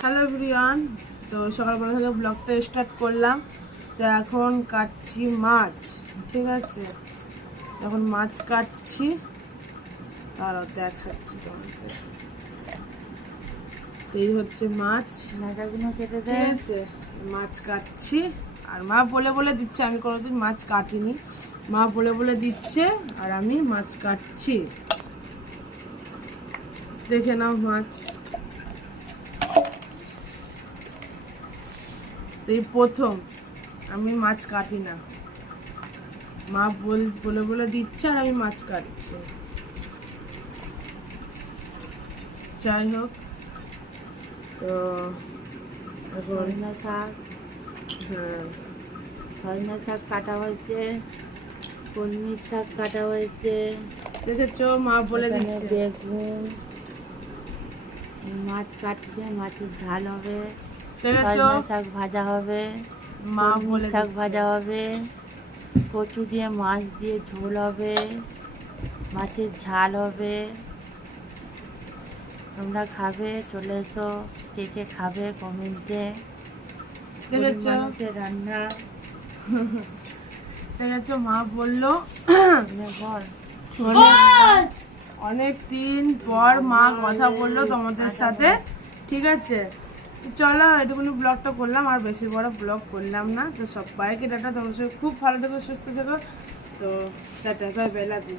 Hello everyone, তো সকালবেলা থেকে ব্লগটা স্টার্ট করলাম। তো এখন কাটছি মাছ, ঠিক আছে? এখন মাছ কাটছি আর দেখাচ্ছি তোমাদের। তো এই হচ্ছে মাছ, মাথাগুলো কেটে ঠিক দে। আছে? মাছ কাটছি আর মা বলে বলে দিচ্ছে, আমি কোনোদিন মাছ কাটিনি। মা বলে বলে দিচ্ছে আর আমি মাছ কাটছি। দেখে নাও মাছ। এই প্রথম আমি মাছ কাটি না, মা বলে বলে দিচ্ছে আর আমি মাছ কাটছি। যাই হোক, তো এখন সজনা শাক হ্যাঁ সজনা শাক কাটা হয়েছে, কলমির শাক কাটা হয়েছে, দেখেছো, মা বলে এখানে দিচ্ছে। বেগুন, মাছ কাটছে, মাছের ঝাল হবে, দেখেছো, সজনা শাক ভাজা হবে, মা কলমির বলে শাক দিচ্ছে। ভাজা হবে, কচু দিয়ে মাছ দিয়ে ঝোল হবে, মাছের ঝাল হবে। তোমরা খাবে, চলে এসো। কে কে খাবে কমেন্টে। গরিব দেখেছো, মানুষের রান্না। দেখেছো, মা বললো বল। অনেক দিন পর মা কথা বললো তোমাদের সাথে, ঠিক আছে? তো চলো, এটুকুনি ব্লগটা করলাম, আর বেশি বড় ব্লগ করলাম না। তো সবাইকে টাটা, তোমার সঙ্গে খুব ভালো থেকো, সুস্থ থেকো। তো tata, bye bye, love you.